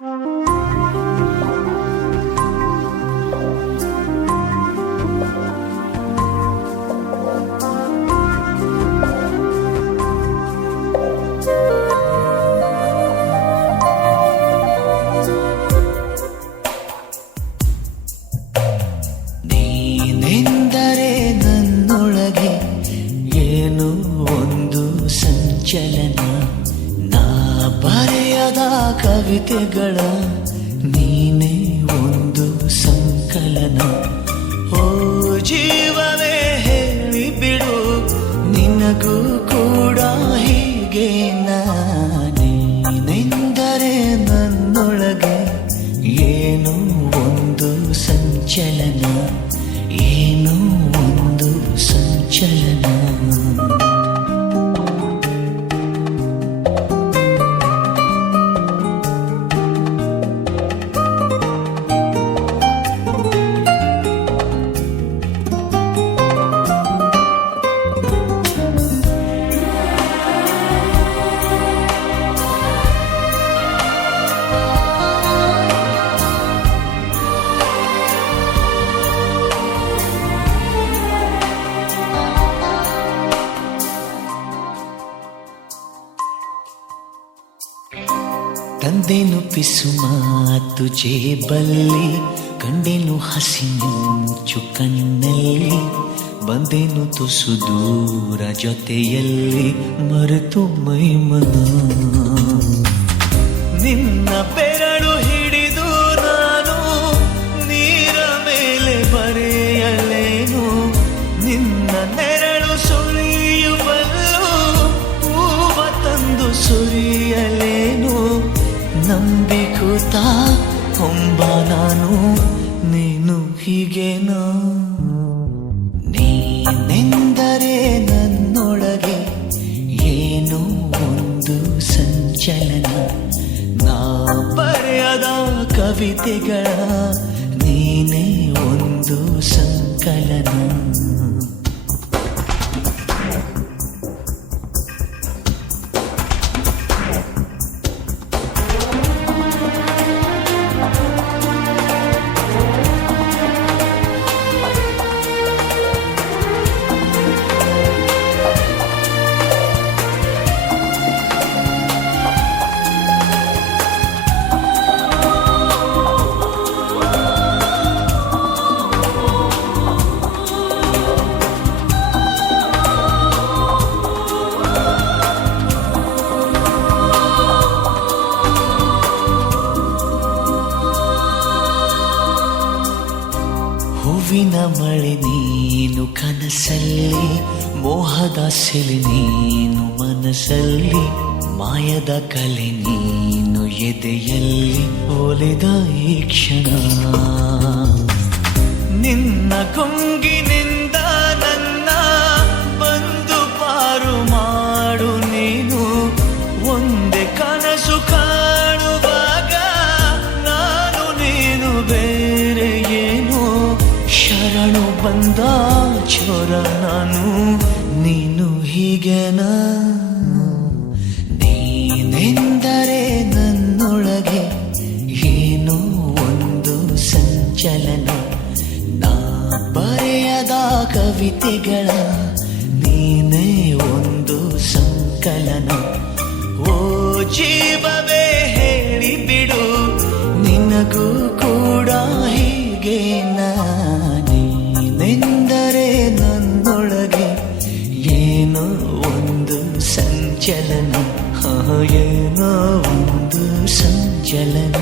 ನೀನೆಂದರೆ ನನ್ನೊಳಗೆ ಏನೋ ಒಂದು ಸಂಚಲನ, ನಾ ಬರೆಯದ ಕವಿತೆಗಳ ನೀನೇ ಒಂದು ಸಂಕಲನ. ಓ ಜೀವವೇ ಹೇಳಿಬಿಡು, ನಿನಗೂ ಕೂಡ ಹೀಗೆ ನೀನೆಂದರೆ ನನ್ನೊಳಗೆ ಏನೋ ಒಂದು ಸಂಚಲನ, ಏನೋ ಒಂದು ಸಂಚಲನ. ತಂದೆನು ಪಿಸು ಮಾತು ಜೇಬಲ್ಲಿ, ಕಂಡೆನು ಹಸಿ ಮಿಂಚು ಕಣ್ಣಲ್ಲಿ, ಬಂದೆನು ತುಸು ದೂರ ಜೊತೆಯಲ್ಲಿ, ಮರೆತು ಮೈಮನ ನಿನ್ನ ಬೆರಳು ಹಿಡಿದು ನಾನು ನೀರ ಮೇಲೆ ಬರೆಯಲೇನು, ನಿನ್ನ ನೆರಳು ಸುಳಿಯುವಲ್ಲೂ ಹೂವ ತಂದು ಸುರಿಯಲೇನು, ನಂಬಿಕೂತ ಹೊಂಬ ನಾನು ನೀನು ಹೀಗೇನಾ. ನೀನೆಂದರೆ ನನ್ನೊಳಗೆ ಏನೋ ಒಂದು ಸಂಚಲನ, ನಾ ಬರೆಯದ ಕವಿತೆಗಳ ನೀನೇ ಒಂದು ಸಂಕಲನ. ಹೂವಿನ ಮಳೆ ನೀನು ಕನಸಲ್ಲಿ, ಮೋಹದ ಸೆಲೆ ನೀನು ಮನಸ್ಸಲ್ಲಿ, ಮಾಯದ ಕಲೆ ನೀನು ಎದೆಯಲ್ಲಿ, ಒಲಿದ ಈ ಕ್ಷಣ ನಿನ್ನ ಕೊಂಗಿನಿಂದ ನನ್ನ ಬಂದು ಪಾರು ಮಾಡು ನೀನು. ಒಂದೇ ಕನಸು ಕಾಣುವಾಗ ನಾನು ನೀನು ಬೇರೆ ಏನು, ಶರಣು ಬಂದ ಚೋರ ನಾನು ನೀನು ಹೀಗೆನಾ. ನೀನೆಂದರೆ ನನ್ನೊಳಗೆ ಏನೋ ಒಂದು ಸಂಚಲನ, ನಾ ಬರೆಯದ ಕವಿತೆಗಳ ನೀನೇ ಒಂದು ಸಂಕಲನ. ಓ ಜೀವವೇ ಹೇಳಿಬಿಡು, ನಿನಗೂ ಕೂಡ ಹೀಗೆ ನೀನೆಂದರೆ ನನ್ನೊಳಗೆ ಏನೋ ಒಂದು ಸಂಚಲನ, ಏನೋ ಒಂದು ಸಂಚಲನ.